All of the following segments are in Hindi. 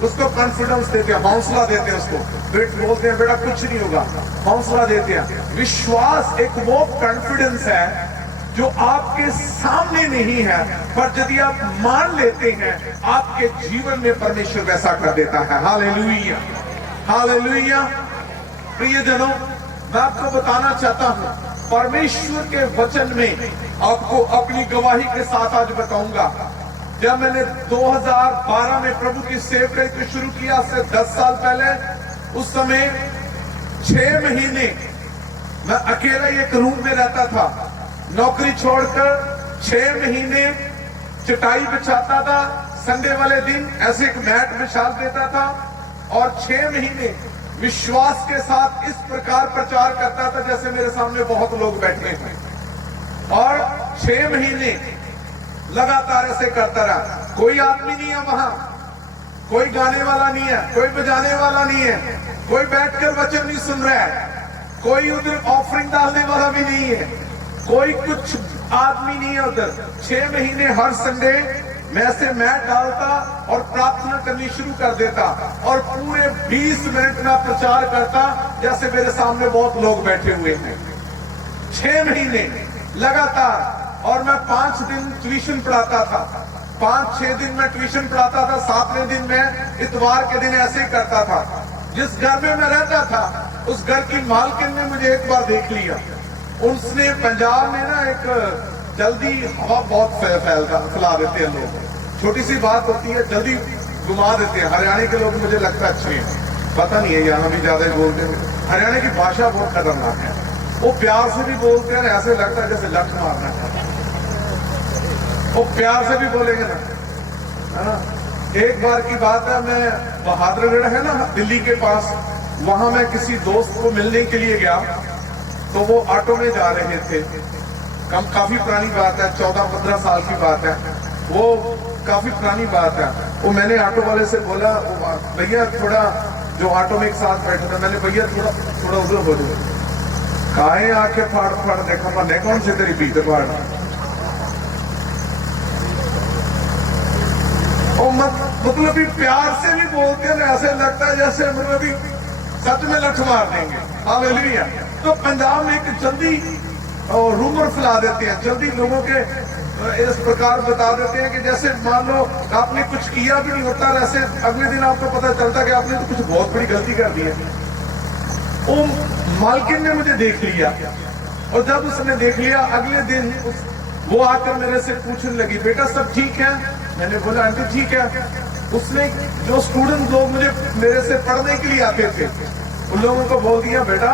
उसको कॉन्फिडेंस देते हैं, हौसला देते हैं उसको, बोलते हैं बेटा कुछ नहीं होगा, हौसला देते हैं। विश्वास एक वो कॉन्फिडेंस है जो आपके सामने नहीं है, पर यदि आप मान लेते हैं आपके जीवन में परमेश्वर वैसा कर देता है। Hallelujah, hallelujah. प्रियजनों, मैं आपको बताना चाहता हूं, परमेश्वर के वचन में आपको अपनी गवाही के साथ आज बताऊंगा। जब मैंने 2012 में प्रभु की सेवकाई को शुरू किया, से 10 साल पहले, उस समय 6 महीने मैं अकेला एक रूम में रहता था। नौकरी छोड़कर 6 महीने चटाई बिछाता था, संडे वाले दिन ऐसे एक मैट बिछा देता था और 6 महीने विश्वास के साथ इस प्रकार प्रचार करता था जैसे मेरे सामने बहुत लोग बैठे हैं। और 6 महीने लगातार ऐसे करता रहा। कोई आदमी नहीं है वहां, कोई गाने वाला नहीं है, कोई बजाने वाला नहीं है, कोई बैठकर वचन नहीं सुन रहा है, कोई उधर ऑफरिंग डालने वाला भी नहीं है, कोई कुछ आदमी नहीं है उधर। 6 महीने हर संडे मैं ऐसे मैट डालता और प्रार्थना करनी शुरू कर देता और पूरे 20 मिनट में प्रचार करता जैसे मेरे सामने बहुत लोग बैठे हुए हैं। 6 महीने लगातार। और मैं 5 दिन ट्यूशन पढ़ाता था, 5-6 दिन मैं ट्यूशन पढ़ाता था, 7वें दिन मैं इतवार के दिन ऐसे ही करता था। जिस घर में मैं रहता था उस घर की मालकिन ने मुझे एक बार देख लिया। उसने, पंजाब में ना एक जल्दी हवा बहुत फैला देते हैं लोग, छोटी सी बात होती है जल्दी घुमा देते हैं। हरियाणा के लोग मुझे लगता है अच्छे हैं, पता नहीं है, यहाँ भी ज्यादा बोलते हैं। हरियाणा की भाषा बहुत खतरनाक है, वो प्यार से भी बोलते हैं, ऐसे लगता है जैसे लठ मारना है। वो प्यार से भी बोलेंगे ना, है ना। एक बार की बात है, मैं बहादुरगढ़ है ना दिल्ली के पास, वहां मैं किसी दोस्त को मिलने के लिए गया तो वो ऑटो में जा रहे थे। काफी पुरानी बात है, 14-15 साल की बात है, वो काफी पुरानी बात है। वो मैंने ऑटो वाले से बोला, भैया थोड़ा, जो ऑटो में एक साथ बैठे थे, मैंने भैया थोड़ा उधर हो जाओ। काहे आके फाड़ फाड़ देखा, मैंने कौन से तेरी पीछे फाड़। और मतलब भी प्यार से भी बोलते हैं, ऐसे लगता है जैसे मतलब भी सच में लठ मार देंगे। हालेलुया। तो पंजाब में एक जल्दी रूमर फैला देते हैं, जल्दी लोगों के इस प्रकार बता देते हैं कि जैसे मान लो आपने कुछ किया भी नहीं होता, ऐसे अगले दिन आपको पता चलता कि आपने तो कुछ बहुत बड़ी गलती कर दी है। वो मालकिन ने मुझे देख लिया और जब उसने देख लिया, अगले दिन वो आकर मेरे से पूछने लगी, बेटा सब ठीक है? मैंने बोला आंटी ठीक है। उसने जो स्टूडेंट लोग मुझे मेरे से पढ़ने के लिए आते थे उन लोगों को बोल दिया, बेटा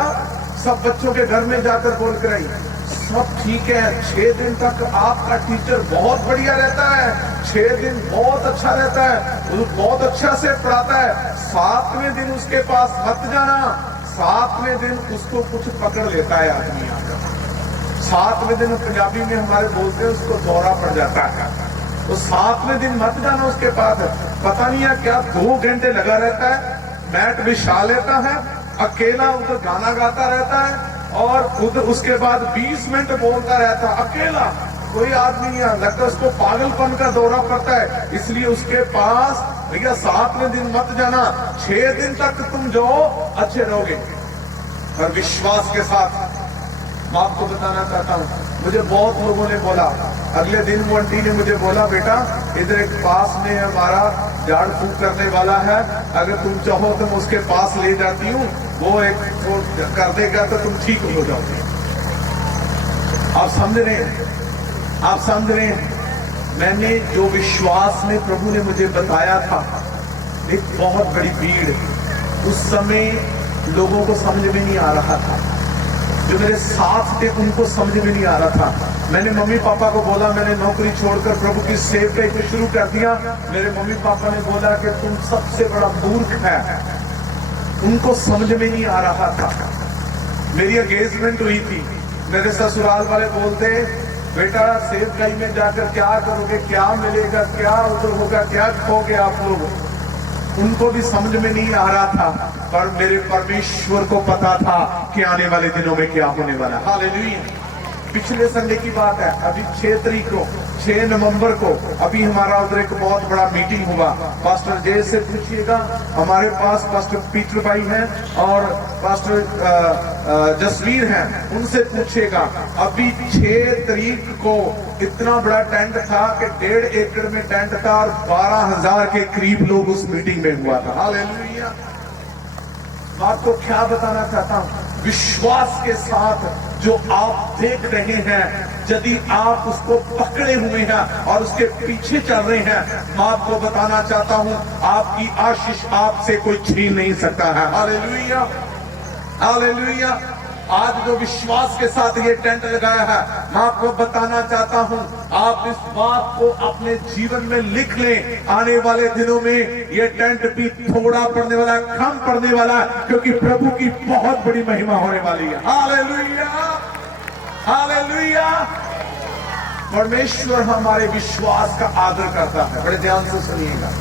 सब बच्चों के घर में जाकर बोल कर आई सब ठीक है, 6 दिन तक आपका टीचर बहुत बढ़िया रहता है, 6 दिन बहुत अच्छा रहता है, वो बहुत अच्छा से पढ़ाता है, 7वें दिन उसके पास मत जाना, 7वें दिन उसको कुछ पकड़ लेता है आदमी आकर। 7वें दिन पंजाबी में हमारे बोलते हैं उसको दौरा पड़ जाता है, तो 7वें दिन मत जाना उसके पास। पता नहीं है क्या 2 घंटे लगा रहता है, मैट बिछा लेता है, अकेला उधर गाना गाता रहता है और खुद उसके बाद 20 मिनट बोलता रहता है अकेला, कोई आदमी नहीं है। लगता है उसको पागलपन का दौरा पड़ता है, इसलिए उसके पास भैया 7वें दिन मत जाना, 6 दिन तक तुम जाओ अच्छे रहोगे। और विश्वास के साथ मैं आपको बताना चाहता हूँ, मुझे बहुत लोगों ने बोला, अगले दिन वो आंटी ने मुझे बोला, बेटा इधर एक पास में हमारा झाड़ फूक करने वाला है, अगर तुम चाहो तो मैं उसके पास ले जाती हूँ, वो एक तो कर देगा तो तुम ठीक हो जाओगे। आप समझ रहे हैं, आप समझ रहे हैं। मैंने जो विश्वास में प्रभु ने मुझे बताया था, एक बहुत बड़ी भीड़ उस समय लोगों को समझ में नहीं आ रहा था, जो मेरे साथ थे उनको समझ में नहीं आ रहा था। मैंने मम्मी पापा को बोला, मैंने नौकरी छोड़कर प्रभु की सेवकाई को शुरू कर दिया। मेरे मम्मी पापा ने बोला कि तुम सबसे बड़ा मूर्ख है, उनको समझ में नहीं आ रहा था। मेरी एंगेजमेंट हुई थी, मेरे ससुराल वाले बोलते, बेटा सेवकाई में जाकर क्या करोगे, क्या मिलेगा, क्या उधर होगा, क्या खोगे आप लोग। उनको भी समझ में नहीं आ रहा था, पर मेरे परमेश्वर को पता था कि आने वाले दिनों में क्या होने वाला। हालेलुया। पिछले संडे की बात है, अभी 6 तारीख को, 6 नवंबर को अभी हमारा उधर एक बहुत बड़ा मीटिंग हुआ। पास्टर जय से पूछिएगा, हमारे पास पास्टर पीटर भाई हैं और पास्टर जसवीर हैं, उनसे पूछिएगा। अभी 6 तारीख को इतना बड़ा टेंट था कि 1.5 एकड़ में टेंट था और 12,000 के करीब लोग उस मीटिंग में हुआ था। हालेलुया। आपको क्या बताना चाहता हूं, विश्वास के साथ जो आप देख रहे हैं, यदि आप उसको पकड़े हुए हैं और उसके पीछे चल रहे हैं, मैं आपको बताना चाहता हूं, आपकी आशीष आपसे कोई छीन नहीं सकता है। Hallelujah, hallelujah. आज जो विश्वास के साथ ये टेंट लगाया है, मैं आपको बताना चाहता हूं, आप इस बात को अपने जीवन में लिख लें। आने वाले दिनों में ये टेंट भी थोड़ा पड़ने वाला है, कम पड़ने वाला है, क्योंकि प्रभु की बहुत बड़ी महिमा होने वाली है। Hallelujah, hallelujah. परमेश्वर हमारे विश्वास का आदर करता है। बड़े ध्यान से सुनिएगा,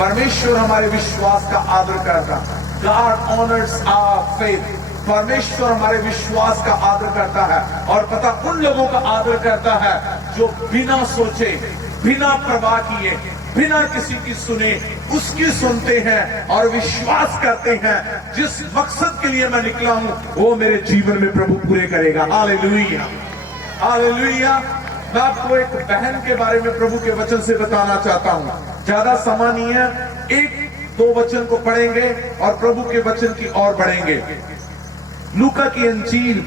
परमेश्वर हमारे विश्वास का आदर करता है। God honors our faith। परमेश्वर हमारे विश्वास का आदर करता है, और पता उन लोगों का आदर करता है जो बिना सोचे, बिना परवाह किए, बिना किसी की सुने उसकी सुनते हैं और विश्वास करते हैं जिस मकसद के लिए मैं निकला हूं वो मेरे जीवन में प्रभु पूरे करेगा। Hallelujah, hallelujah. मैं आपको एक बहन के बारे में प्रभु के वचन से बताना चाहता हूं। ज्यादा समय नहीं है, 1-2 वचन को पढ़ेंगे और प्रभु के वचन की ओर बढ़ेंगे। लूका की अंजील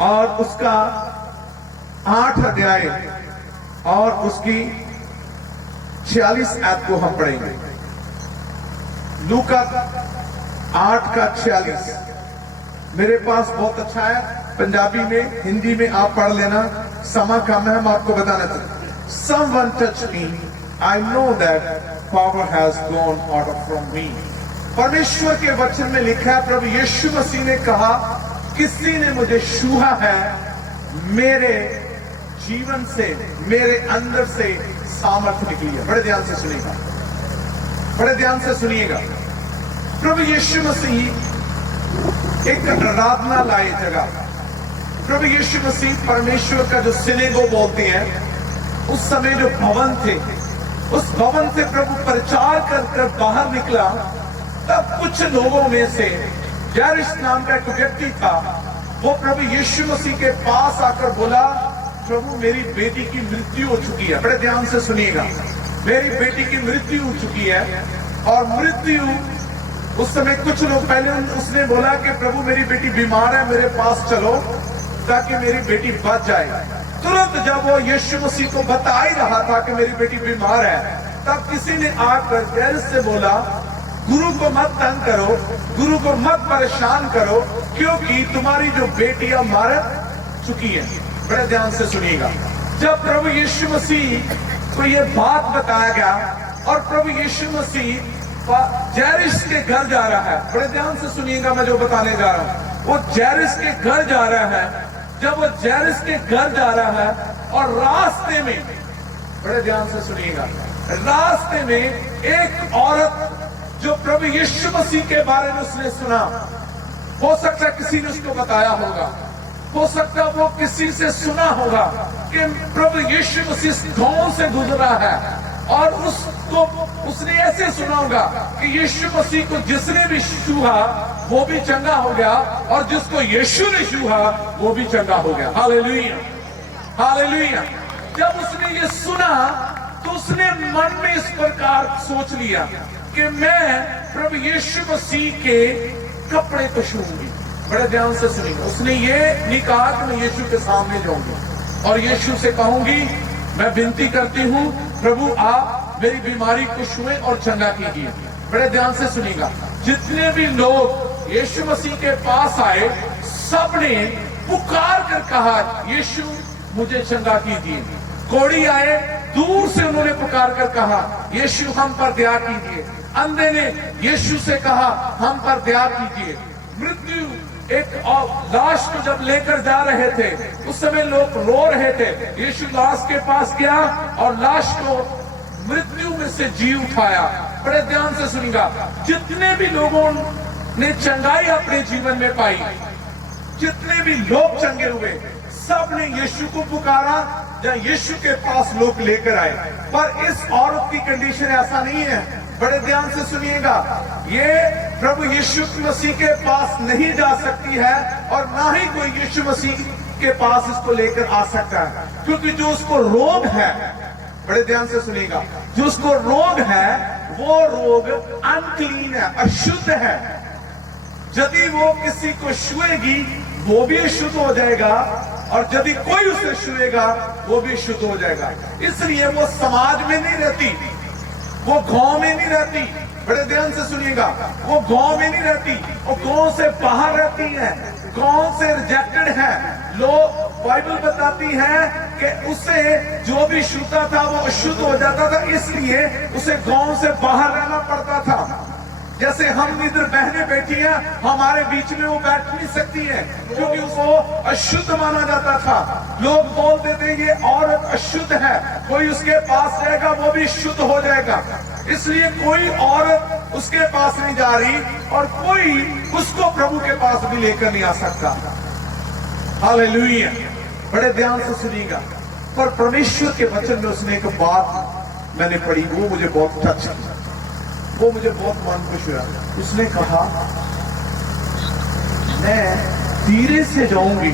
और उसका 8 अध्याय और उसकी 46 आयत को हम पढ़ेंगे। लूका 8 का 46 मेरे पास बहुत अच्छा है, पंजाबी में, हिंदी में आप पढ़ लेना, समा कम है, मैं आपको बताना चाहता हूं। Someone touched me, I know that power has gone out from me। परमेश्वर के वचन में लिखा है, प्रभु यीशु मसीह ने कहा, किसी ने मुझे छुआ है, मेरे जीवन से, मेरे अंदर से सामर्थ्य निकली है। बड़े ध्यान से सुनिएगा, बड़े ध्यान से सुनिएगा। प्रभु यीशु मसीह एक आराधना लाए जगह। प्रभु यीशु मसीह परमेश्वर का जो सिनेगो बोलते हैं, उस समय जो भवन थे, उस भवन से प्रभु प्रचार कर बाहर निकला। तब कुछ लोगों में से जायरुस नाम का एक व्यक्ति था, वो प्रभु यीशु मसीह के पास आकर बोला, प्रभु मेरी बेटी की मृत्यु हो चुकी है। बड़े ध्यान से सुनिएगा, मेरी बेटी की मृत्यु हो चुकी है। और मृत्यु उस समय कुछ लोग पहले उसने बोला कि प्रभु मेरी बेटी बीमार है, मेरे पास चलो ताकि मेरी बेटी बच जाए। तुरंत जब वो यीशु मसीह को बता ही रहा था कि मेरी बेटी बीमार है, तब किसी ने आकर जायरुस से बोला, गुरु को मत तंग करो, गुरु को मत परेशान करो, क्योंकि तुम्हारी जो बेटियां मर चुकी है। बड़े ध्यान से सुनिएगा, जब प्रभु यीशु मसीह को यह बात बताया गया और प्रभु यीशु मसीह जायरुस के घर जा रहा है। बड़े ध्यान से सुनिएगा, मैं जो बताने जा रहा हूं, वो जायरुस के घर जा रहा है। जब वो जायरुस के घर जा रहा है और रास्ते में, बड़े ध्यान से सुनिएगा, रास्ते में एक औरत जो प्रभु यीशु मसीह के बारे में उसने सुना, हो सकता है किसी ने उसको बताया होगा, हो सकता है वो किसी से सुना होगा कि प्रभु यीशु मसीह गांव से गुजरा है, और उसको उसने ऐसे सुना होगा कि यीशु मसीह को जिसने भी छुआ वो भी चंगा हो गया, और जिसको यीशु ने छुआ वो भी चंगा हो गया। Hallelujah, hallelujah. जब उसने ये सुना तो उसने मन में इस प्रकार सोच लिया कि मैं प्रभु यीशु मसीह के कपड़े को छूंगी। बड़े ध्यान से सुनिए, उसने ये नहीं कहा कि मैं यीशु के सामने जाऊंगी और यीशु से कहूंगी, मैं विनती करती हूं प्रभु आप मेरी बीमारी को छुए और चंगा कीजिए। बड़े ध्यान से सुनिएगा, जितने भी लोग यीशु मसीह के पास आए, सबने पुकार कर कहा, यीशु मुझे चंगा कीजिए। कोढ़ी आए, दूर से उन्होंने पुकार कर कहा, यीशु हम पर दया कीजिए। अंधे ने यीशु से कहा, हम पर दया कीजिए। मृत्यु एक लाश को जब लेकर जा रहे थे, उस समय लोग रो रहे थे। यीशु लाश के पास गया और लाश को मृत्यु में से जी उठाया। बड़े ध्यान से सुनिएगा, जितने भी लोगों ने चंगाई अपने जीवन में पाई, जितने भी लोग चंगे हुए, सबने यीशु को पुकारा, जहाँ यीशु के पास लोग लेकर आए। पर इस औरत की कंडीशन ऐसा नहीं है, बड़े ध्यान से सुनिएगा। ये प्रभु यीशु मसीह के पास नहीं जा सकती है और ना ही कोई यीशु मसीह के पास इसको लेकर आ सकता है, क्योंकि जो उसको रोग है, बड़े ध्यान से सुनिएगा, जो उसको रोग है वो रोग अनक्लीन है, अशुद्ध है। यदि वो किसी को छुएगी वो भी शुद्ध हो जाएगा, और यदि कोई उसे छुएगा वो भी शुद्ध हो जाएगा। इसलिए वो समाज में नहीं रहती, वो गांव में नहीं रहती। बड़े ध्यान से सुनिएगा, वो गांव में नहीं रहती, वो गांव से बाहर रहती है, गांव से रिजेक्टेड है। लोग, बाइबल बताती है कि उसे जो भी छूता था वो अशुद्ध हो जाता था, इसलिए उसे गांव से बाहर रहना पड़ता था। जैसे हम इधर बहनें बैठी हैं, हमारे बीच में वो बैठ नहीं सकती है, क्योंकि उसको अशुद्ध माना जाता था। लोग बोलते थे ये औरत अशुद्ध है, कोई उसके पास जाएगा वो भी शुद्ध हो जाएगा। इसलिए कोई औरत उसके पास नहीं जा रही और कोई उसको प्रभु के पास भी लेकर नहीं आ सकता। हालेलुया। बड़े ध्यान से सुनिएगा। पर परमेश्वर के वचन में उसने एक बात मैंने पढ़ी, वो मुझे बहुत टच किया, वो मुझे बहुत मन खुश हुआ। उसने कहा मैं धीरे से जाऊंगी,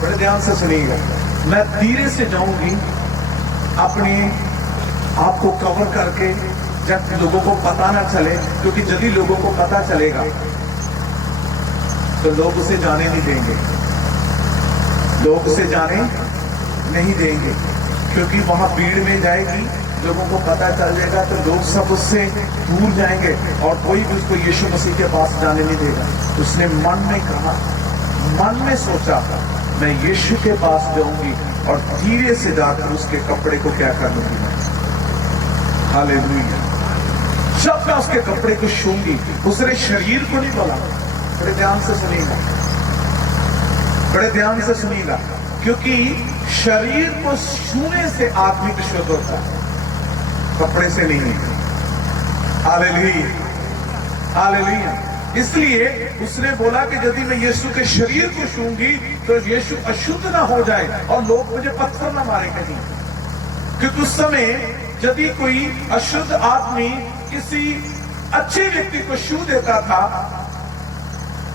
बड़े ध्यान से सुनिएगा, मैं धीरे से जाऊंगी अपने आप को कवर करके, जब लोगों को पता ना चले, क्योंकि यदि लोगों को पता चलेगा तो लोग उसे जाने नहीं देंगे, लोग उसे जाने नहीं देंगे, क्योंकि वहां भीड़ में जाएगी, लोगों को पता चल जाएगा तो लोग सब उससे दूर जाएंगे और कोई भी उसको यीशु मसीह के पास जाने नहीं देगा। उसने मन में कहा, मन में सोचा, मैं यीशु के पास जाऊंगी और धीरे से जाकर उसके कपड़े को क्या कर लूंगी मैं। हालेलुया। जब मैं उसके कपड़े को छूंगी, उसने शरीर को नहीं बोला। बड़े ध्यान से सुनिएगा, बड़े ध्यान से सुनिएगा, क्योंकि शरीर को छूने से आदमी शुद्ध होता है, कपड़े से नहीं। Hallelujah, hallelujah. इसलिए उसने बोला कि यदि मैं यीशु के शरीर को छूंगी तो यीशु अशुद्ध ना हो जाए और लोग मुझे पत्थर ना मारे कहीं। क्योंकि उस समय यदि कोई अशुद्ध आदमी किसी अच्छे व्यक्ति को छू देता था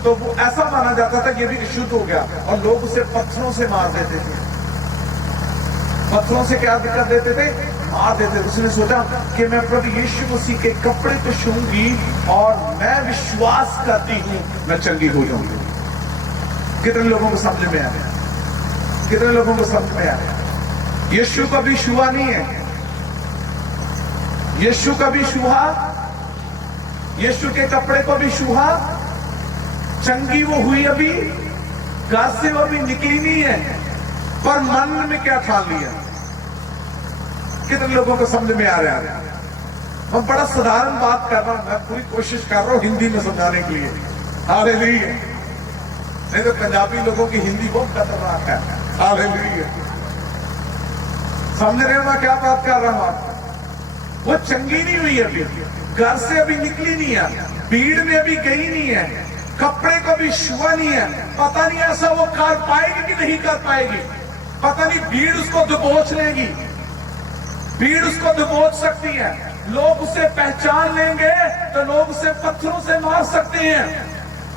तो वो ऐसा माना जाता था कि ये भी अशुद्ध हो गया, और लोग उसे पत्थरों से मार देते थे। पत्थरों से क्या कर देते थे? मार देते। उसने सोचा कि मैं प्रभु यीशु मसीह के कपड़े को छूंगी और मैं विश्वास करती हूं मैं चंगी हो जाऊंगी। कितने लोगों को समझ में आया? कितने लोगों को समझ में आया? यीशु का भी छुआ नहीं है, यीशु का भी छुआ, यीशु के कपड़े को भी छुआ, चंगी वो हुई, अभी घर से वो अभी निकली नहीं है, पर मन में क्या ठान लिया? कितने लोगों को समझ में आ रहा है? मैं बड़ा साधारण बात कर रहा हूं, मैं पूरी कोशिश कर रहा हूं हिंदी में समझाने के लिए। हालेलुया। नहीं तो पंजाबी लोगों की हिंदी बहुत खतरनाक है। हालेलुया। समझ रहे हो मैं क्या बात कर रहा हूं? वो चंगी नहीं हुई, अभी घर से अभी निकली नहीं है, भीड़ में अभी गई नहीं है, कपड़े को भी छुआ नहीं है। पता नहीं ऐसा वो कर पाएगी कि नहीं कर पाएगी, पता नहीं, भीड़ उसको दबोच लेगी, भीड़ उसको दबोच सकती है, लोग उसे पहचान लेंगे तो लोग उसे पत्थरों से मार सकते हैं,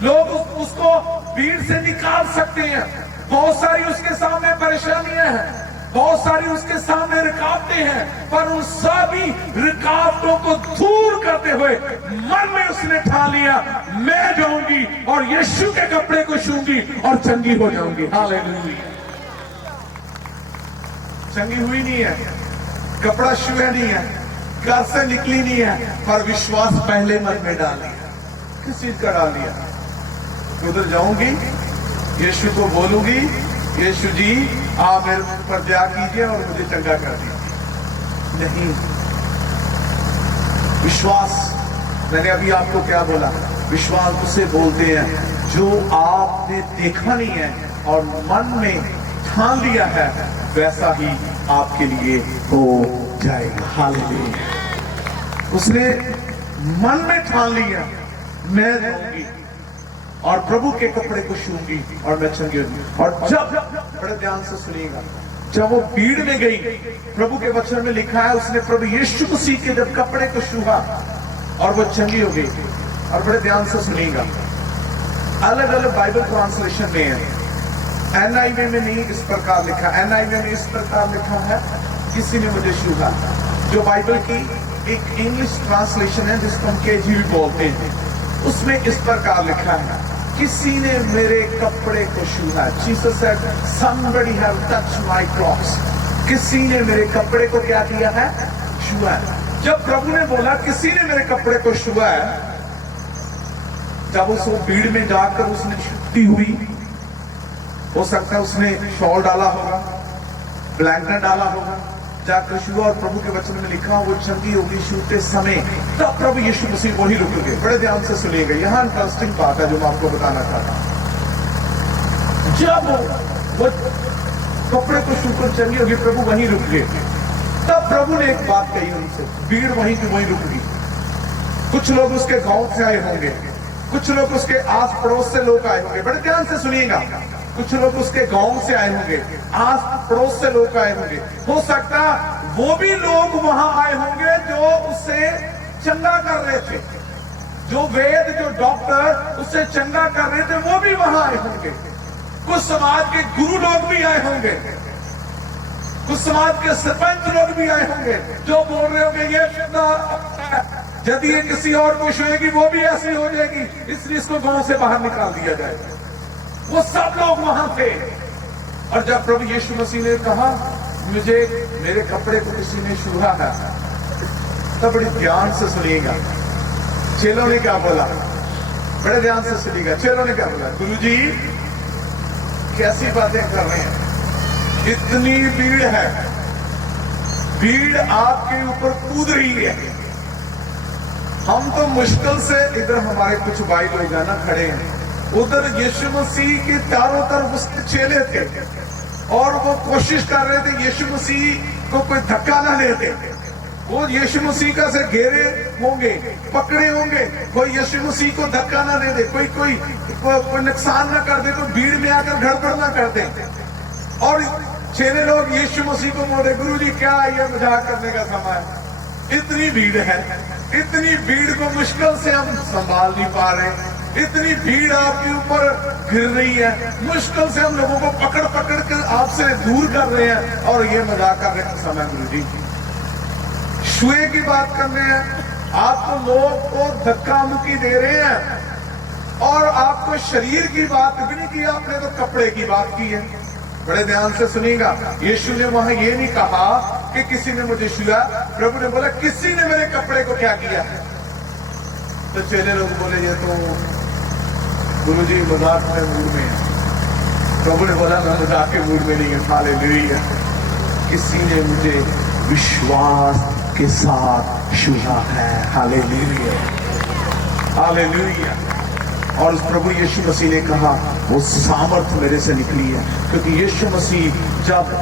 लोग उसको भीड़ से निकाल सकते हैं। बहुत सारी उसके सामने परेशानियां हैं, बहुत सारी उसके सामने रुकावटें हैं, पर उन सभी रुकावटों को दूर करते हुए मन में उसने ठान लिया, मैं जाऊंगी और यीशु के कपड़े को छूंगी और चंगी हो जाऊंगी। हालेलुया। चंगी हुई नहीं है, कपड़ा छुआ नहीं है, घर से निकली नहीं है, पर विश्वास पहले मन में डाल लिया। किस चीज का डाल लिया? उधर जाऊंगी, यीशु को बोलूंगी, यीशु जी आप मेरे पर दया कीजिए और मुझे चंगा कर दीजिए। नहीं, विश्वास, मैंने अभी आपको क्या बोला? विश्वास उसे बोलते हैं जो आपने देखा नहीं है और मन में ठान लिया है, वैसा ही आपके लिए हो जाएगा। हालेलुया। उसने मन में ठान लिया, मैं जाऊंगी और प्रभु के कपड़े को छूंगी और मैं चंगी होगी। और जब, बड़े ध्यान से सुनिएगा, जब वो भीड़ में गई, प्रभु के वचन में लिखा है उसने प्रभु यीशु मसीह के जब कपड़े को छुआ और वो चंगी हो गई। और बड़े ध्यान से सुनिएगा, अलग अलग बाइबल ट्रांसलेशन में है। NIV में नहीं इस प्रकार लिखा, NIV में इस प्रकार लिखा है किसी ने मुझे छुआ। जो बाइबल की एक इंग्लिश ट्रांसलेशन है जिसको हम KJV बोलते हैं, उसमें इस प्रकार लिखा है किसी ने मेरे कपड़े को छुआ। Jesus said somebody have touched my clothes। किसी ने मेरे कपड़े को क्या किया है? छुआ। जब प्रभु ने बोला किसी ने मेरे कपड़े को छुआ है, जब उस भीड़ में जाकर उसने छुट्टी हुई, हो सकता है उसने शॉल डाला होगा, ब्लैंकेट डाला होगा, जाकर छुआ और प्रभु के वचन में लिखा वो चंगी होगी छूते समय। तब प्रभु यीशु मसीह वहीं रुक गए। बड़े ध्यान से सुनिएगा, यहां इंटरेस्टिंग बात है जो मैं आपको बताना चाहता हूं। जब वो कपड़े को छूकर चंगी होगी, प्रभु वहीं रुक गए। तब प्रभु ने एक बात कही उनसे, भीड़ वहीं की वहीं रुक गई। कुछ लोग उसके गांव से आए होंगे, कुछ लोग उसके आस पड़ोस से लोग आए होंगे। बड़े ध्यान से सुनिएगा, कुछ लोग उसके गांव से आए होंगे, आस पड़ोस से लोग आए होंगे। हो सकता वो भी लोग वहां आए होंगे जो उससे चंगा कर रहे थे, जो वैद्य, जो डॉक्टर उससे चंगा कर रहे थे, वो भी वहां आए होंगे। कुछ समाज के गुरु लोग भी आए होंगे, कुछ समाज के सरपंच लोग भी आए होंगे जो बोल रहे होंगे ये यदि ये किसी और को छुएगी वो भी ऐसी हो जाएगी, इसलिए इसको गांव से बाहर निकाल दिया जाए। वो सब लोग वहां थे। और जब प्रभु यीशु मसीह ने कहा मुझे मेरे कपड़े को किसी ने छुआ है, तब बड़ी ध्यान से सुनिएगा चेलों ने क्या बोला। बड़े ध्यान से सुनिएगा, चेलों ने क्या बोला, गुरुजी कैसी बातें कर रहे हैं, इतनी भीड़ है, भीड़ आपके ऊपर कूद रही है। हम तो मुश्किल से, इधर हमारे कुछ भाई लोग हैं ना खड़े हैं, उधर यीशु मसीह के चारों तरफ उसके चेले थे और वो कोशिश कर रहे थे यीशु मसीह को कोई धक्का ना दे दे। वो यीशु मसीह का से घेरे होंगे, पकड़े होंगे, कोई यीशु मसीह को धक्का ना दे दे, कोई नुकसान ना कर दे, तो भीड़ में आकर गड़बड़ ना कर दे। और चेले लोग यीशु मसीह को बोल रहे, गुरु जी क्या ये मजाक करने का समय है, इतनी भीड़ है, इतनी भीड़ को मुश्किल से हम संभाल नहीं पा रहे, इतनी भीड़ आपके ऊपर गिर रही है, मुश्किल से हम लोगों को पकड़ पकड़ कर आपसे दूर कर रहे हैं, और ये मजाक करने का समय गुरु जी, छुए की बात कर रहे हैं, आप तो लोग को धक्का मुक्की दे रहे हैं और आपको शरीर की बात भी नहीं की, आपने तो कपड़े की बात की है। बड़े ध्यान से सुनिएगा, यीशु ने वहां ये नहीं कहा कि किसी ने मुझे छुआ, प्रभु ने बोला किसी ने मेरे कपड़े को क्या किया। तो चेले लोग बोले ये तो गुरुजी मजाक में मूड में है। प्रभु ने बोला मैं मजाक के मूड में नहीं हूं, हालेलुया, किसी ने मुझे विश्वास के साथ छुआ है, हालेलुया, हालेलुया। और उस प्रभु यीशु मसीह ने कहा वो सामर्थ मेरे से निकली है, क्योंकि यीशु मसीह जब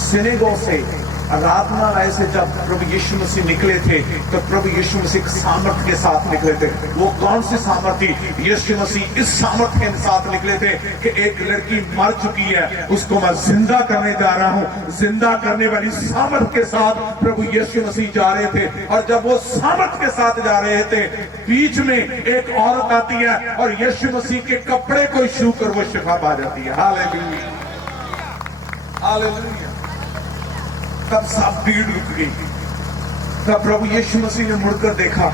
सिनेगोग से, आराधनालय से जब प्रभु यीशु मसीह निकले थे, तो प्रभु यीशु मसीह सामर्थ के साथ निकले थे। वो कौन सी सामर्थ थी? यीशु मसीह इस सामर्थ के साथ निकले थे कि एक लड़की मर चुकी है, उसको मैं जिंदा करने जा रहा हूं। जिंदा करने वाली सामर्थ के साथ प्रभु यीशु मसीह जा रहे थे। और जब वो सामर्थ के साथ जा रहे थे, बीच में एक औरत आती है और यीशु मसीह के कपड़े को छू कर वो शिफा पा जाती है। Hallelujah, hallelujah. तब सब भीड़ रुक गई। तब प्रभु यीशु मसीह ने मुड़कर देखा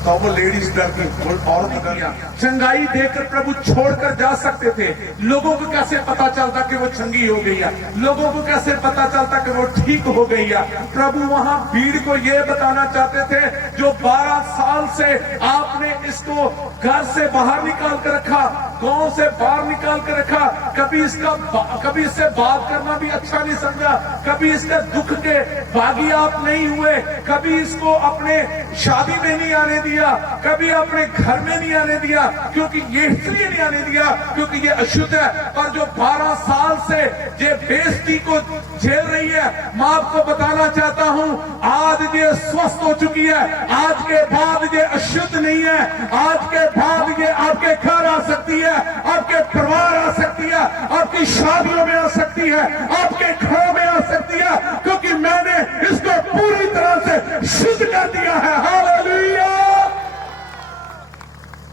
तो वो लेडीज डर गई, औरत डर, चंगाई देकर प्रभु छोड़कर जा सकते थे। लोगों को कैसे पता चलता कि वो चंगी हो गई है? लोगों को कैसे पता चलता कि वो ठीक हो गई है? प्रभु वहां भीड़ को ये बताना चाहते थे, जो 12 साल से आपने इसको घर से बाहर निकाल कर रखा, गांव से बाहर निकाल कर रखा, कभी इससे बात करना भी अच्छा नहीं समझा, कभी इसके दुख के भागी आप नहीं हुए, कभी इसको अपने शादी में नहीं आने दिया, कभी अपने घर में नहीं आने दिया, क्योंकि ये इसलिए नहीं आने दिया क्योंकि ये अशुद्ध है। पर जो 12 साल से ये बेइज्जती को झेल रही है, मैं आपको बताना चाहता हूं, आज ये स्वस्थ हो चुकी है। आज के बाद ये अशुद्ध नहीं है, आज के बाद ये आपके घर आ सकती है। है, आपके परिवार आ सकती है, आपकी शादियों में आ सकती है, आपके घरों में आ सकती है, क्योंकि मैंने इसको पूरी तरह से शुद्ध कर दिया है। Hallelujah,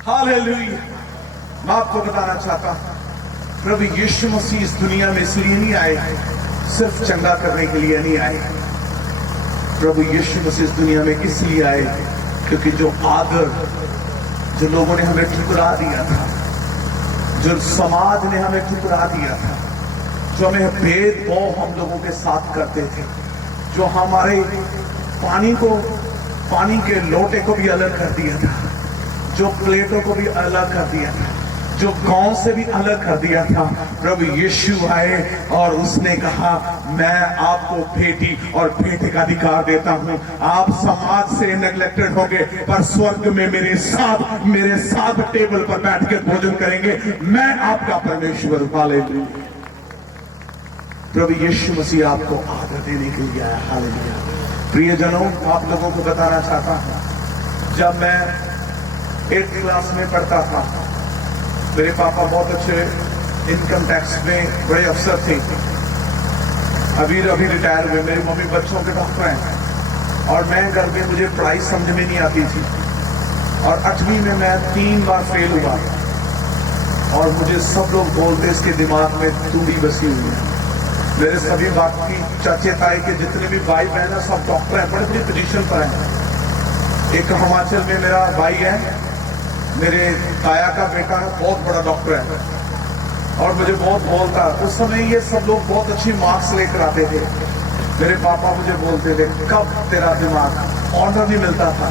hallelujah. मैं आपको बताना चाहता हूं, प्रभु यीशु मसीह इस दुनिया में इसलिए नहीं आए सिर्फ चंगा करने के लिए नहीं आए। प्रभु यीशु मसीह इस दुनिया में इसलिए आए क्योंकि जो आदर जो लोगों ने हमें ठुकरा दिया था, जो समाज ने हमें ठुकरा दिया था, जो हमें भेदभाव हम लोगों के साथ करते थे, जो हमारे पानी के लोटे को भी अलग कर दिया था, जो प्लेटों को भी अलग कर दिया था, जो गांव से भी अलग कर दिया था, प्रभु यीशु आए और उसने कहा मैं आपको बेटी और बेटे का अधिकार देता हूं। आप समाज से नेग्लेक्टेड होगे पर स्वर्ग में मेरे साथ टेबल पर बैठ के भोजन करेंगे। मैं आपका परमेश्वर। हालेलुया। प्रभु यीशु मसीह आपको आदर देने के लिए आया। हालेलुया। प्रियजनों, आप लोगों को बताना चाहता हूं, जब मैं 8th क्लास में पढ़ता था, मेरे पापा बहुत अच्छे इनकम टैक्स में बड़े अफसर थे, अभी रिटायर हुए। मेरी मम्मी बच्चों के डॉक्टर हैं और मैं घर में, मुझे पढ़ाई समझ में नहीं आती थी और 8वीं में मैं 3 बार फेल हुआ और मुझे सब लोग बोलते इसके दिमाग में तूड़ी बसी हुई है। मेरे सभी बाकी चाचे ताए के जितने भी भाई बहन है सब डॉक्टर हैं, बड़ी बड़ी पोजीशन पर हैं। एक हिमाचल में मेरा भाई है, मेरे ताया का बेटा है, बहुत बड़ा डॉक्टर है और मुझे बहुत बोलता। उस समय ये सब लोग बहुत अच्छी मार्क्स लेकर आते थे। मेरे पापा मुझे बोलते थे कब तेरा दिमाग, ऑर्डर नहीं मिलता था,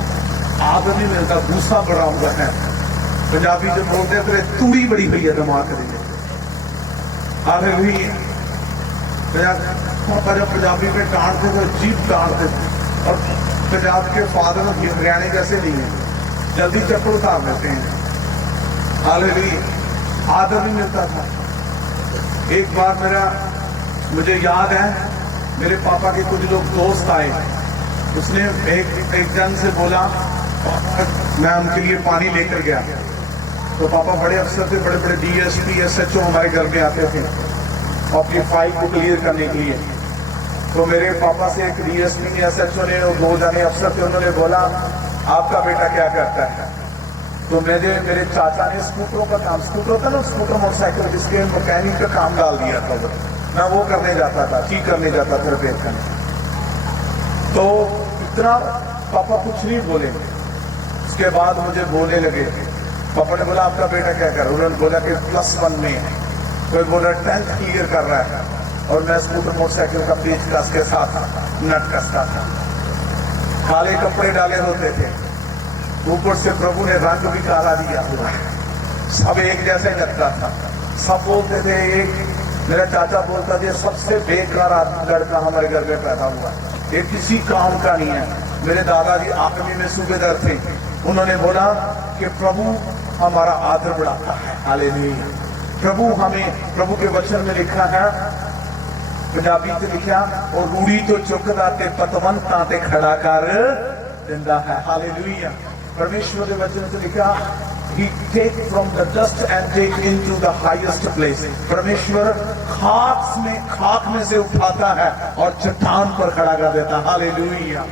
आदर नहीं मिलता, गुस्सा बड़ा हुआ है। पंजाबी जब बोलते थे तूड़ी बड़ी हुई है दिमाग के। हालेलुया। पापा जब पंजाबी में डांटते थे, जीप डांटते थे और पंजाब के फादर हरियाणा जैसे नहीं है, जल्दी चप्पल उतार लेते हैं। हालेलुया। आदर नहीं मिलता था। एक बार मुझे याद है, मेरे पापा के कुछ लोग दोस्त आए, उसने एक जन से बोला, मैं उनके लिए पानी लेकर गया। तो पापा बड़े अफसर थे, बड़े बड़े DSP SHO हमारे घर में आते थे अपनी फाइल को क्लियर करने के लिए। तो मेरे पापा से एक DSP ने SHO ने, 2 जाने अफसर थे, उन्होंने बोला आपका बेटा क्या करता है? तो मेरे चाचा ने स्कूटरों का काम, स्कूटर होता ना, स्कूटर मोटरसाइकिल, जिसके मैकेनिक का काम डाल दिया था। मैं वो करने जाता था, ठीक करने जाता था, रिपेयर करने। तो इतना पापा कुछ नहीं बोले। उसके बाद मुझे बोलने लगे। पापा ने बोला आपका बेटा क्या कर रहा है? उन्होंने बोला कि +1 में है। कोई बोला 10th क्लियर कर रहा है और मैं स्कूटर मोटरसाइकिल का पेच कस के साथ नट कसता था। काले कपड़े डाले होते थे, ऊपर से प्रभु ने रंग भी काला दिया हुआ है, सब एक जैसे लगता था। सब बोलते थे, एक मेरा चाचा बोलता था सबसे बेकार लड़का हमारे घर में पैदा हुआ, ये किसी काम का नहीं है। मेरे दादाजी आर्मी में सूबेदार थे, उन्होंने बोला कि प्रभु हमारा आदर बढ़ाता है। हालेलुया। प्रभु के वचन में लिखा है, पंजाबी से लिखा, और रूढ़ी तो चुकदा ते पतवंता ते खड़ा कर दिंदा है। हालेलुया। परमेश्वर के वचन से लिखा, He take from the dust and take into the highest place। परमेश्वर खाक में से उठाता है और चट्टान पर खड़ा कर देता है। हालेलुया।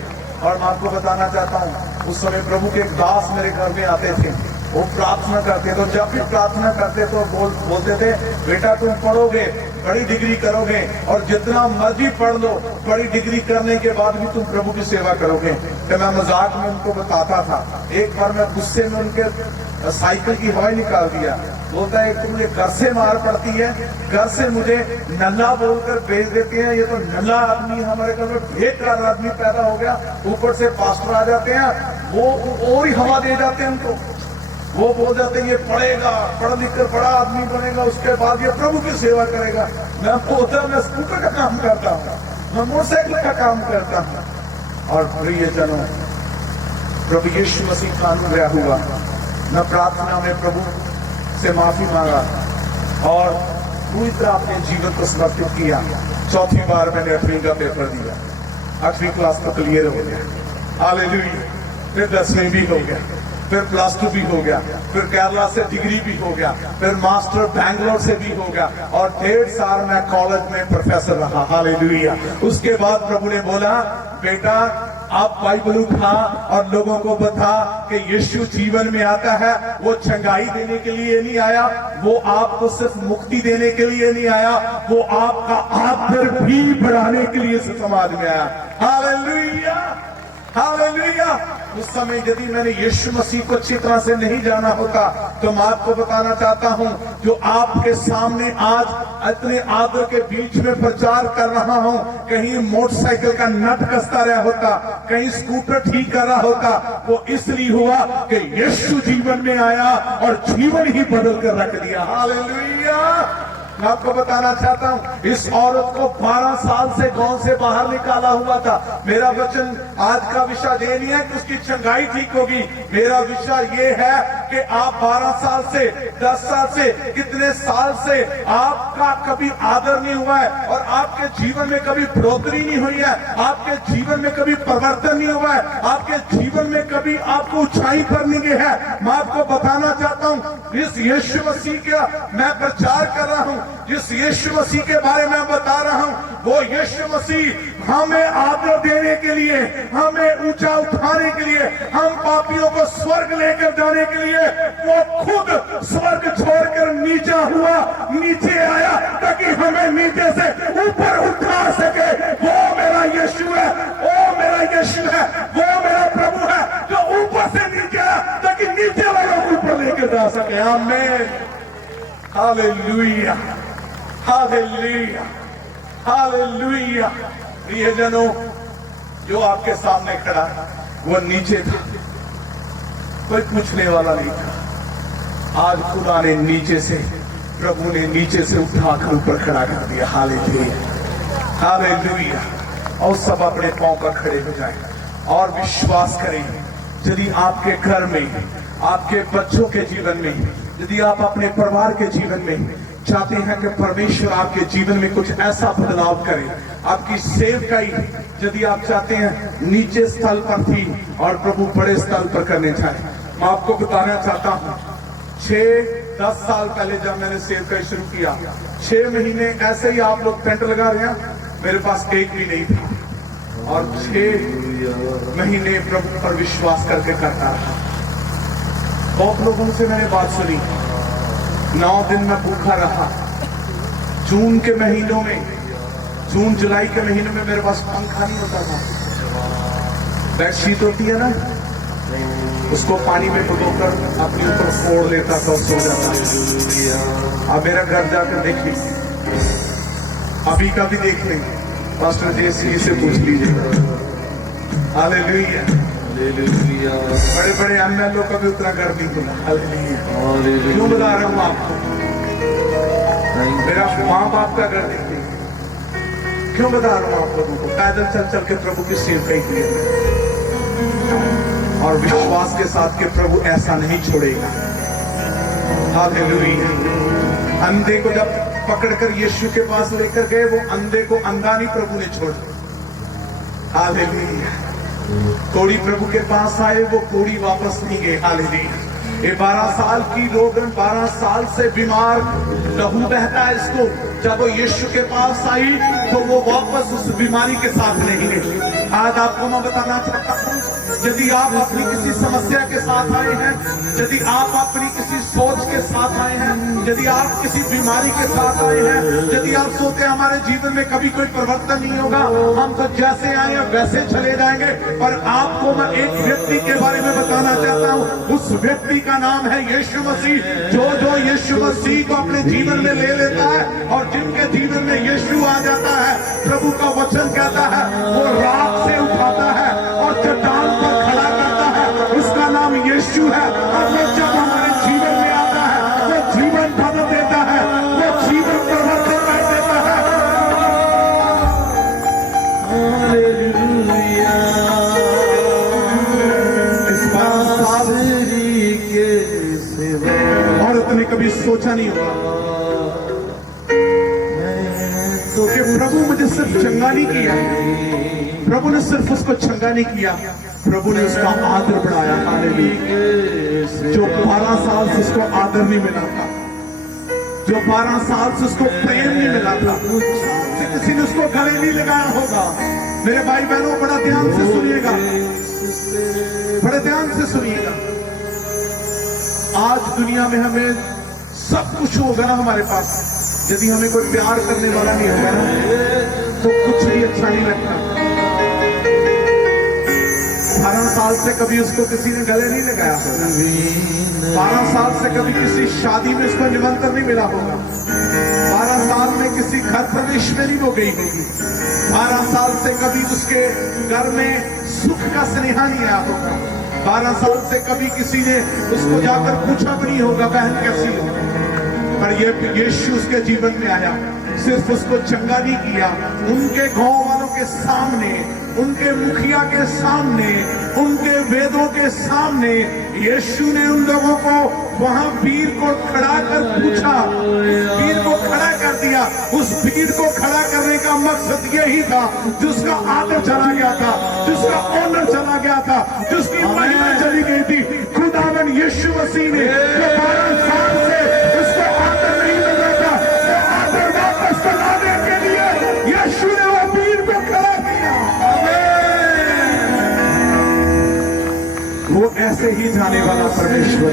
और मैं आपको बताना चाहता हूँ, उस समय प्रभु के एक दास मेरे घर में आते थे, वो प्रार्थना करते। तो जब भी प्रार्थना करते तो बोलते थे, बेटा तुम पढ़ोगे, बड़ी डिग्री करोगे और जितना मर्जी पढ़ लो, बड़ी डिग्री करने के बाद भी तुम प्रभु की सेवा करोगे। तो मैं मजाक में उनको बताता था। एक बार मैं गुस्से में उनके साइकिल की हवाई निकाल दिया। बोलता है कि मुझे घर से मार पड़ती है, घर से मुझे नल्ला बोलकर भेज देते हैं, ये तो नल्ला आदमी, हमारे घर में बेकार आदमी पैदा हो गया। ऊपर से पास्टर आ जाते हैं, वो और ही हवा दे जाते हैं उनको। वो बोल जाते हैं ये पढ़ेगा, पढ़ लिख कर बड़ा आदमी बनेगा, उसके बाद ये प्रभु की सेवा करेगा। मैं बोलता, मैं स्कूटर का काम करता हूँ, मैं मोटरसाइकिल का काम करता हूँ। और प्रियजनों, प्रभु यीशु मसीह कानून गया हुआ, मैं प्रार्थना में प्रभु से माफी मांगा और पूरी तरह अपने जीवन को समर्पित किया। चौथी बार मैंने 8वीं का पेपर दिया, 8वीं क्लास तो क्लियर हो गया। हालेलुया। फिर 10वीं भी हो गया, फिर +2 भी हो गया, फिर केरला से डिग्री भी हो गया, फिर मास्टर बैंगलोर से भी हो गया, और 1.5 साल मैं कॉलेज में प्रोफेसर रहा। हालेलुया। उसके बाद प्रभु ने बोला, बेटा आप बाइबल उठा और लोगों को बता कि यीशु जीवन में आता है, वो चंगाई देने के लिए नहीं आया, वो आपको सिर्फ मुक्ति देने के लिए नहीं आया, वो आपका आदर भी बढ़ाने के लिए समाज में आया। Hallelujah, hallelujah. उस समय यदि मैंने यीशु मसीह को अच्छी तरह से नहीं जाना होता, तो मैं आपको बताना चाहता हूं, जो आपके सामने आज इतने आदर के बीच में प्रचार कर रहा हूं, कहीं मोटरसाइकिल का नट कसता रहा होता, कहीं स्कूटर ठीक कर रहा होता, वो इसलिए हुआ कि यीशु जीवन में आया और जीवन ही बदल कर रख दिया। हालेलुया। मैं आपको बताना चाहता हूं, इस औरत को 12 साल से गांव से बाहर निकाला हुआ था। मेरा वचन आज का विषय ये नहीं है कि उसकी चंगाई ठीक होगी, मेरा विषय ये है कि आप 12 साल से 10 साल से कितने साल से आपका कभी आदर नहीं हुआ है, और आपके जीवन में कभी बढ़ोतरी नहीं हुई है, आपके जीवन में कभी परिवर्तन नहीं हुआ है, आपके जीवन में कभी आपको ऊंचाई पर नहीं गए है। मैं आपको बताना चाहता हूं, इस यीशु मसीह का मैं प्रचार कर रहा हूं, जिस यीशु मसीह के बारे में बता रहा हूं, वो यीशु मसीह हमें आदर देने के लिए, हमें ऊंचा उठाने के लिए, हम पापियों को स्वर्ग लेकर जाने के लिए वो खुद स्वर्ग छोड़कर नीचा हुआ, नीचे आया, ताकि हमें नीचे से ऊपर उठा सके। वो मेरा यीशु है, वो मेरा यीशु है, वो मेरा प्रभु है, जो ऊपर से नीचे आया ताकि नीचे वालों को ऊपर लेकर जा सके। आमीन। Hallelujah, hallelujah, hallelujah. प्रियजनों, जो आपके सामने खड़ा है वो नीचे था, कोई पूछने वाला नहीं था। आज खुदा ने नीचे से, प्रभु ने नीचे से उठाकर ऊपर खड़ा कर दिया। Hallelujah, hallelujah. और सब अपने पांव पर खड़े हो जाएं और विश्वास करें, यदि आपके घर में, आपके बच्चों के जीवन में, यदि आप अपने परिवार के जीवन में चाहते हैं कि परमेश्वर आपके जीवन में कुछ ऐसा बदलाव करे, आपकी सेवकाई यदि आप चाहते हैं नीचे स्थल पर थी और प्रभु बड़े स्थल पर करने चाहे, मैं आपको बताना चाहता हूं, 6-10 साल पहले जब मैंने सेवकाई शुरू किया, 6 महीने ऐसे ही आप लोग टेंट लगा रहे हैं, मेरे पास केक भी नहीं था, और 6 महीने प्रभु पर विश्वास करके करता रहा। बहुत लोगों से मैंने बात सुनी, 9 दिन में भूखा रहा। जून के महीनों में, जून जुलाई के महीनों में मेरे पास पंखा नहीं होता था, बेडशीट होती है ना, उसको पानी में भिगोकर अपने ऊपर फोड़ लेता था और सो जाता। अब मेरा घर जाकर देखिए, अभी का भी देख लें, पास्टर जेसी से पूछ लीजिए। हालेलुया, बड़े बड़े एमएलए का भी उतना घर नहीं खुला। हालेलुया। क्यों बता रहा हूं आपको, मेरा माँ बाप का घर नहीं थी। क्यों बता रहा हूं आप लोगों को, पैदल चल चल के प्रभु की सेवकाई की, और विश्वास के साथ के प्रभु ऐसा नहीं छोड़ेगा। हालेलुया। अंधे को जब पकड़कर यीशु के पास लेकर गए, वो अंधे को अंधा नहीं प्रभु ने छोड़ा। हालेलुया। कोड़ी प्रभु के पास आए, वो कोड़ी वापस नहीं गए। हालेलुया। ये 12 साल की रोगन, 12 साल से बीमार, लहू बहता है इसको, जब वो यीशु के पास आई तो वो वापस उस बीमारी के साथ नहीं गई। आज आपको मैं बताना चाहता हूं, यदि आप अपनी किसी समस्या के साथ आए हैं, यदि आप अपनी किसी सोच के साथ आए हैं, यदि आप किसी बीमारी के साथ आए हैं, यदि आप सोचते हैं हमारे जीवन में कभी कोई परिवर्तन नहीं होगा, हम तो जैसे आए हैं वैसे चले जाएंगे, पर आपको मैं एक व्यक्ति के बारे में बताना चाहता हूं। उस व्यक्ति का नाम है यीशु मसीह। जो यीशु मसीह को अपने जीवन में ले लेता है और जिनके जीवन में यीशु आ जाता है, प्रभु का वचन कहता है वो राख से उठाता है और चट्टान पर खड़ा करता है। उसका नाम यीशु है। और वो जब हमारे जीवन में आता है, वो जीवन बदल देता है, वो जीवन परिवर्तन कर देता है। हालेलुया। इस बात औरत ने कभी सोचा नहीं होगा कि प्रभु मुझे सिर्फ चंगा नहीं किया, प्रभु ने सिर्फ उसको चंगा नहीं किया, प्रभु ने उसका आदर बढ़ाया। हालेलुया। जो 12 साल से उसको आदर नहीं मिला था, जो 12 साल से उसको प्रेम नहीं मिला था, किसी ने उसको गले नहीं लगाया होगा। मेरे भाई बहनों, बड़ा ध्यान से सुनिएगा, बड़े ध्यान से सुनिएगा। आज दुनिया में हमें सब कुछ होगा ना हमारे पास, यदि हमें कोई प्यार करने वाला नहीं होगा ना, तो कुछ भी अच्छा नहीं लगता। 12 साल से कभी उसको किसी ने गले नहीं लगाया होगा, 12 साल से कभी किसी शादी में उसको निमंत्रण नहीं मिला होगा, 12 साल में किसी घर प्रवेश में नहीं वो गई होगी, 12 साल से कभी उसके घर में सुख का स्नेहा नहीं आया होगा, 12 साल से कभी किसी ने उसको जाकर पूछा भी नहीं होगा बहन कैसी हो। पर ये यीशु उसके जीवन में आया, सिर्फ उसको चंगा नहीं किया, उनके गांव वालों के सामने, उनके मुखिया के सामने, उनके वेदों के सामने यीशु ने उन लोगों को वहां भीड़ को खड़ा कर पूछा, भीड़ को खड़ा कर दिया। उस भीड़ को खड़ा करने का मकसद यही था, जिसका आदर चला गया था, जिसका ऑनर चला गया था, जिसकी महिमा चली गई थी, खुदावन यीशु मसीह ने जो 12 साल से उसको आदर नहीं मिल रहा था, वो आदर वापस लाने के लिए यीशु ने वो भीड़ को खड़ा किया। वो ऐसे ही जाने वाला परमेश्वर,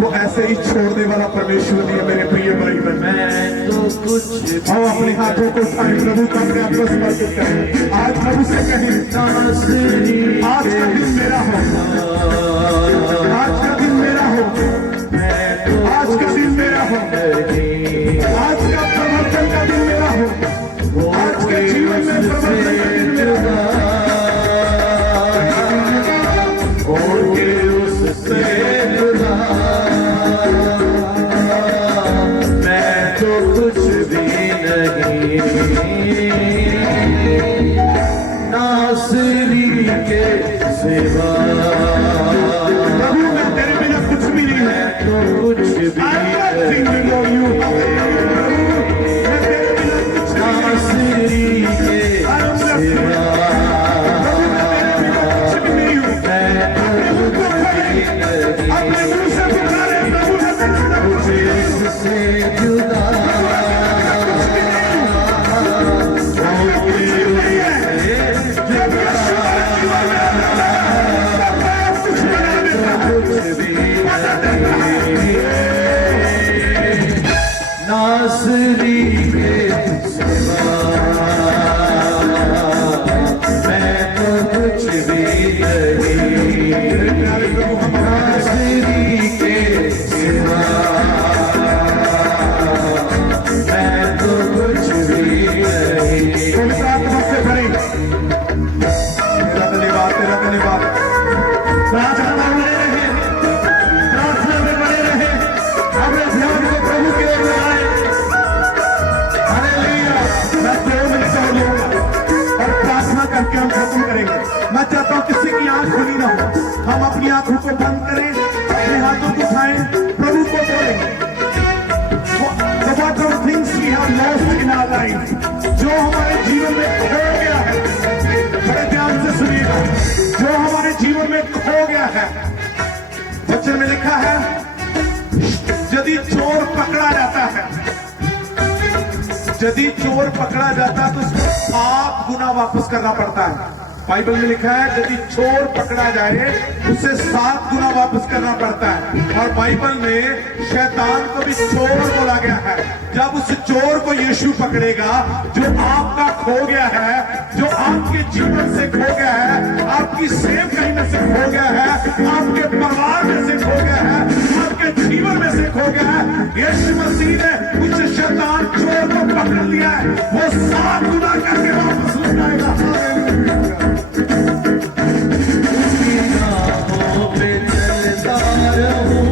वो ऐसे ही छोड़ने वाला परमेश्वर नहीं है। मेरे प्रिय भाई बहन, हम अपने हाथों को उठाएं, प्रभु का अपने आप को समर्पित करें। आज प्रभु से कहें, आज का दिन मेरा हो, आज का दिन मेरा हो, आज का दिन मेरा हो, आज का प्रवर्तन का दिन मेरा हो, आज के जीवन में प्रवर्तन का दिन मेरा हो। मैं तो कुछ भी नहीं, नासरी के सिवा, प्रभु मैं तेरे बिना कुछ भी नहीं है, मैं तो कुछ भी नहीं, नासरी के सिवा, अपने मुंह से पुकारे प्रभु से जुदा नासरी के सिवा, मैं तो कुछ भी नहीं, नासरी के सिवा, मैं तो कुछ भी नहीं। आत्मा से भरे। धन्यवाद, तेरा धन्यवाद। प्रार्थना में बने रहे, प्रार्थना में बने रहे, अपने ध्यान को प्रभु की ओर लगाए। हालेलुया। मैं 2 मिनट और लूंगा और प्रार्थना करके हम खत्म करेंगे। मैं चाहता हूं किसी की आंख खुली ना हो, हम अपनी आंखों को बंद करें, अपने हाथों को उठाएं, प्रभु को बोलें। What are things we have lost in our life? जो हमारे जीवन में खो गया है, बड़े ध्यान से सुनिएगा, जो हमारे जीवन में खो गया है। वचन में लिखा है, यदि चोर पकड़ा जाता है, यदि चोर पकड़ा जाता है तो उसको 7 गुना वापस करना पड़ता है। बाइबल में लिखा है यदि चोर पकड़ा जाए उसे 7 गुना वापस करना पड़ता है। और बाइबल में शैतान को भी चोर बोला गया है। जब उस चोर को यीशु पकड़ेगा, जो आपका खो गया है, जो आपके जीवन से खो गया है, आपकी सेवकाई में से खो गया है, आपके परिवार में से खो गया है, आपके जीवन में से खो गया है, यीशु मसीह ने उस शैतान चोर को पकड़ लिया है, वो 7 गुना करके वापस लौटाएगा। उसकी राहों पे चलता रहूं,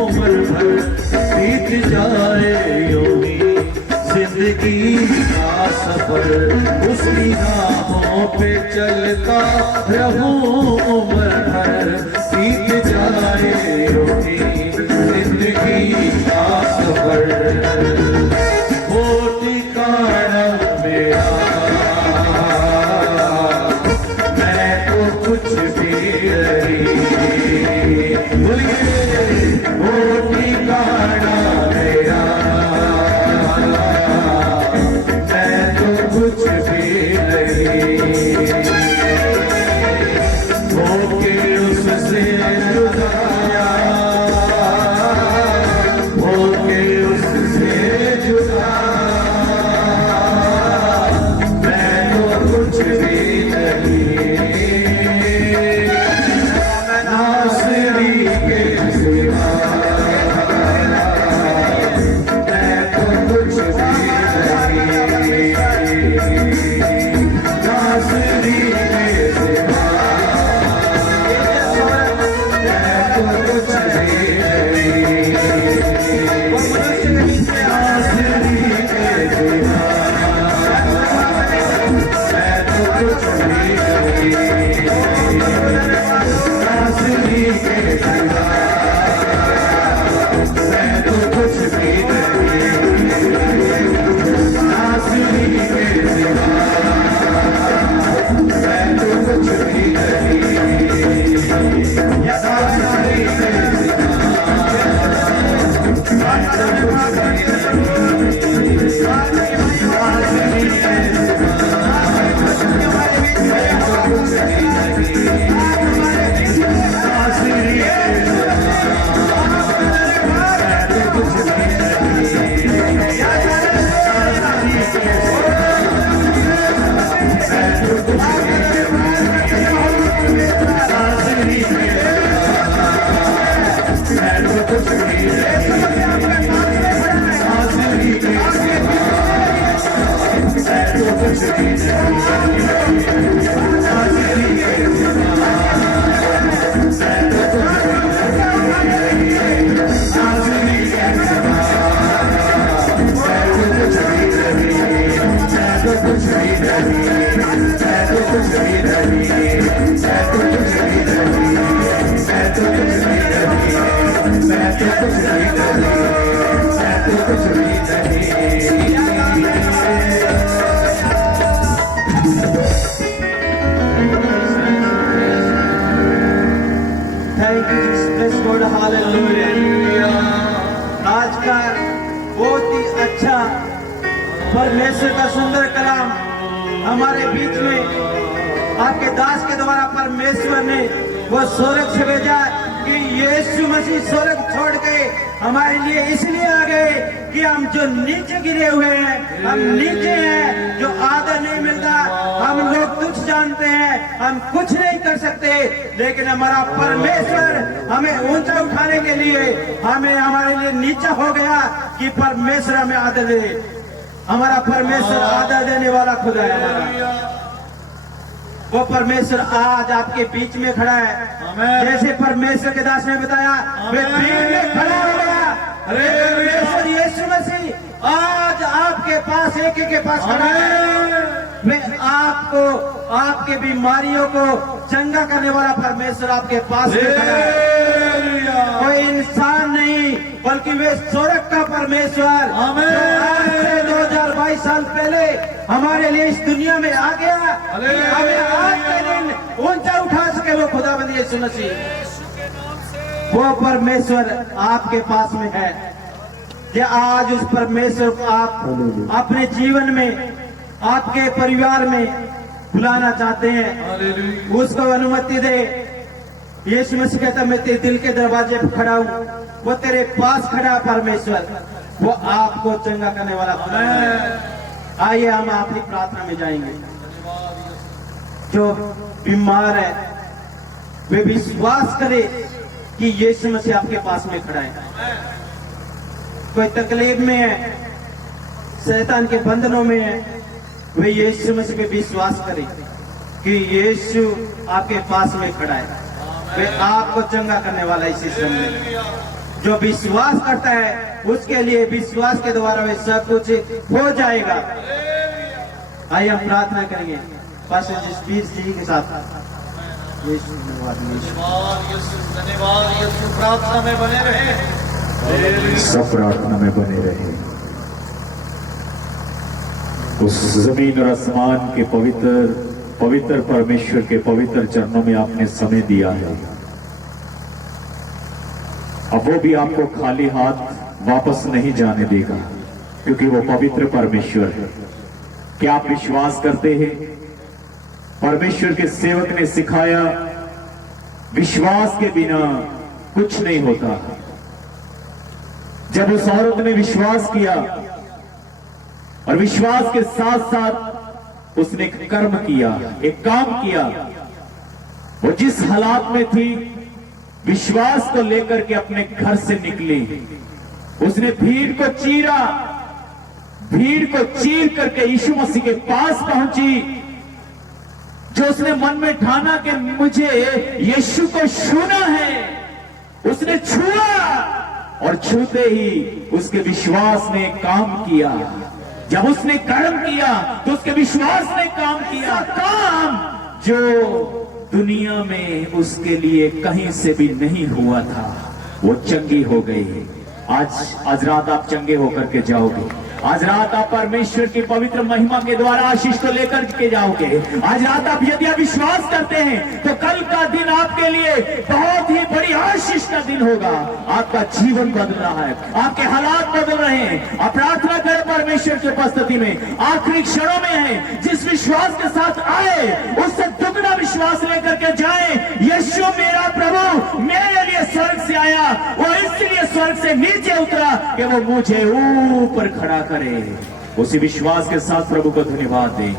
उम्र भर बीत जाए यूं ही जिंदगी का सफर। उसकी राहों पे चलता रहूं, उम्र भर बीत जाए यूं ही जिंदगी का सफर। वो ठिकाना मेरा कुछ भी नहीं, हाजिरी के सिवा मैं तो कुछ भी नहीं, हाजिरी के सिवा मैं तो कुछ भी नहीं, हाजिरी के सिवा मैं तो कुछ भी नहीं, मैं तो कुछ भी नहीं, मैं तो कुछ भी नहीं, मैं तो कुछ भी नहीं, मैं तो कुछ भी नहीं, मैं तो कुछ भी नहीं, मैं तो कुछ भी नहीं। Thank you, Jesus Lord, hallelujah. आज का बहुत ही अच्छा परमेश्वर का सुंदर कलाम हमारे बीच में आपके दास के द्वारा परमेश्वर ने वो स्वर्ग से भेजा कि यीशु मसीह स्वर्ग छोड़ के हमारे लिए इसलिए आ गए कि हम जो नीचे गिरे हुए हैं, हम नीचे हैं, जो आदर नहीं मिलता, हम लोग तुच्छ जानते हैं, हम कुछ नहीं कर सकते, लेकिन हमारा परमेश्वर हमें ऊंचा उठाने के लिए हमें हमारे लिए नीचा हो गया कि परमेश्वर हमें आदर दे। हमारा परमेश्वर आदर देने वाला खुदा है। हमारा वो परमेश्वर आज आपके बीच में खड़ा है। जैसे परमेश्वर के दास ने बताया, वे भीड़ में खड़ा हो गया। परमेश्वर यीशु मसीह आज आपके पास एक के पास खड़ा है। वे आपको आपके बीमारियों को चंगा करने वाला परमेश्वर आपके पास में खड़ा है। कोई इंसान नहीं, बल्कि वे स्वर्ग का परमेश्वर जो आज से 2022 साल पहले हमारे लिए इस दुनिया में आ गया, हमें आज के दिन ऊंचा उठा सके, वो खुदावंद यीशु मसीह, वो परमेश्वर आपके पास में है। कि आज उस परमेश्वर को आप अपने जीवन में, आपके परिवार में बुलाना चाहते हैं, उसको अनुमति दे। यीशु मसीह कहता, मैं तेरे दिल के दरवाजे पर खड़ा हूँ, वो तेरे पास खड़ा परमेश्वर, वो आपको चंगा करने वाला खुदा है। आइए हम अपनी प्रार्थना में जाएंगे। जो बीमार है वे विश्वास करे कि यीशु मसीह आपके पास में खड़ा है। कोई तकलीफ में है, शैतान के बंधनों में है, वे यीशु मसीह पे विश्वास करे कि यीशु आपके पास में खड़ा है, वे आपको चंगा करने वाला इसी समय। जो विश्वास करता है उसके लिए विश्वास के द्वारा वे सब कुछ हो जाएगा। आइए हम प्रार्थना करेंगे पास्टर जसवीर जी के साथ। यीशु धन्यवाद, यीशु प्रार्थना में बने रहे, सब प्रार्थना में बने रहे। उस जमीन और आसमान के पवित्र पवित्र परमेश्वर के पवित्र चरणों में आपने समय दिया है। अब वो भी आपको खाली हाथ वापस नहीं जाने देगा, क्योंकि वो पवित्र परमेश्वर है। क्या आप विश्वास करते हैं? परमेश्वर के सेवक ने सिखाया, विश्वास के बिना कुछ नहीं होता। जब उस औरत ने विश्वास किया और विश्वास के साथ साथ उसने एक कर्म किया, एक काम किया, वो जिस हालात में थी, विश्वास को लेकर के अपने घर से निकली। उसने भीड़ को चीरा, भीड़ को चीर करके यीशु मसीह के पास पहुंची। जो उसने मन में ठाना कि मुझे यीशु को छूना है, उसने छुआ और छूते ही उसके विश्वास ने काम किया। जब उसने कर्म किया तो उसके विश्वास ने काम किया, काम जो दुनिया में उसके लिए कहीं से भी नहीं हुआ था, वो चंगी हो गई। आज रात आप चंगे होकर के जाओगे। आज रात आप परमेश्वर की पवित्र महिमा के द्वारा आशीष को लेकर के जाओगे। आज रात आप यदि आप विश्वास करते हैं तो कल का दिन आपके लिए बहुत ही बड़ी आशीष का दिन होगा। आपका जीवन बदल रहा है, आपके हालात बदल रहे हैं। आप प्रार्थना करें परमेश्वर की उपस्थिति में, आखिरी क्षणों में है। जिस विश्वास के साथ आए उससे दुगना विश्वास लेकर के जाए। यीशु मेरा प्रभु मेरे लिए स्वर्ग से आया, वो इसलिए स्वर्ग से नीचे उतरा कि वो मुझे ऊपर खड़ा करे। उसी विश्वास के साथ प्रभु को धन्यवाद दें।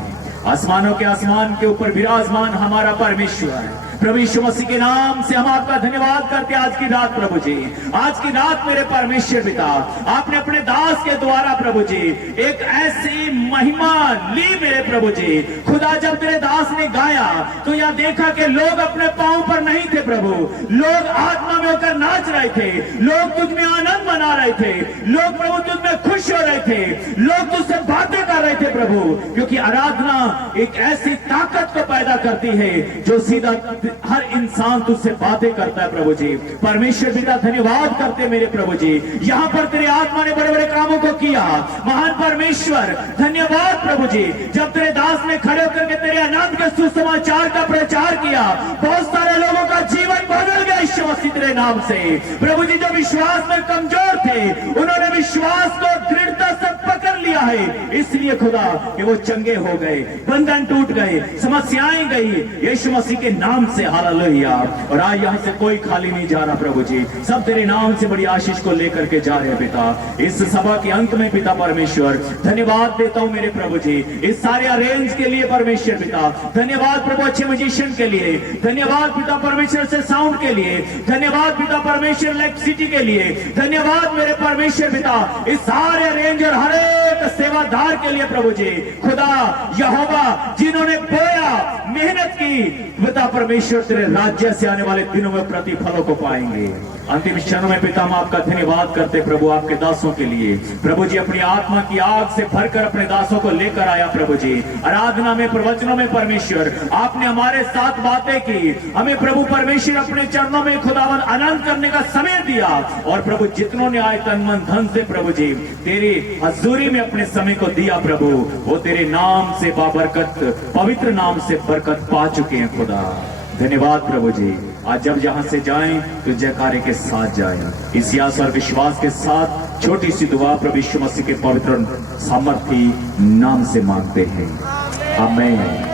आसमानों के आसमान के ऊपर विराजमान हमारा परमेश्वर है, प्रभु यीशु मसीह के नाम से हम आपका धन्यवाद करते हैं आज की रात प्रभु जी। आज की रात मेरे परमेश्वर पिता, आपने अपने दास के द्वारा प्रभु जी एक ऐसी महिमा ली मेरे प्रभु जी। खुदा जब तेरे दास ने गाया तो यह देखा कि लोग अपने पांव पर नहीं थे प्रभु, लोग आत्मा में होकर नाच रहे थे, लोग तुझ में आनंद मना रहे थे, लोग प्रभु तुझ में खुश हो रहे थे, लोग तुझसे बातें कर रहे थे प्रभु। क्योंकि आराधना एक ऐसी ताकत को पैदा करती है जो सीधा हर इंसान तुझसे बातें करता है प्रभु जी। परमेश्वर पिता धन्यवाद करते मेरे प्रभु जी, यहाँ पर तेरे आत्मा ने बड़े बड़े कामों को किया। महान परमेश्वर धन्यवाद प्रभु जी, जब तेरे दास ने खड़े होकर के तेरे आनंद के सुसमाचार का प्रचार किया, बहुत सारे लोगों का जीवन बदल गया यीशु मसीह तेरे नाम से। प्रभु जी जो विश्वास में कमजोर थे उन्होंने विश्वास को दृढ़ता से पकड़ लिया है, इसलिए खुदा कि वो चंगे हो गए, बंधन टूट गए, समस्याएं गई यीशु मसीह के नाम से। हालेलुया। और आज यहाँ से कोई खाली नहीं जा रहा प्रभु जी, सब तेरे नाम से बड़ी आशीष को लेकर के जा रहे हैं पिता। इस सभा के अंत में पिता परमेश्वर धन्यवाद देता हूँ मेरे प्रभु जी इस सारे अरेंज के लिए परमेश्वर पिता। धन्यवाद प्रभु अच्छे म्यूजिशियन के लिए, धन्यवाद पिता परमेश्वर से साउंड के लिए, धन्यवाद पिता परमेश्वर इलेक्ट्रिसिटी के लिए, धन्यवाद मेरे परमेश्वर पिता इस सारे अरेंजर हर एक सेवादार के लिए प्रभु जी। खुदा यहोवा जिन्होंने बोया मेहनत की, पिता परमेश्वर तेरे राज्य से आने वाले दिनों में प्रतिफलों को पाएंगे। अंतिम क्षणों में पिता हम आपका धन्यवाद करते प्रभु आपके दासों के लिए। प्रभु जी अपनी आत्मा की आग से भरकर अपने दासों को लेकर आया प्रभु जी। आराधना में प्रवचनों में परमेश्वर आपने हमारे साथ बातें की, हमें प्रभु परमेश्वर अपने चरणों में खुदावन आनंद करने का समय दिया। और प्रभु जितनों ने आए तन मन धन से प्रभु जी तेरी हजूरी में अपने समय को दिया प्रभु, वो तेरे नाम से बाबरकत पवित्र नाम से बरकत पा चुके हैं खुदा। धन्यवाद प्रभु जी। आज जब यहां से जाएं तो जयकारे के साथ जाएं, इस आस और विश्वास के साथ छोटी सी दुआ प्रभु यीशु मसीह के पवित्र सामर्थी नाम से मांगते हैं, आमीन।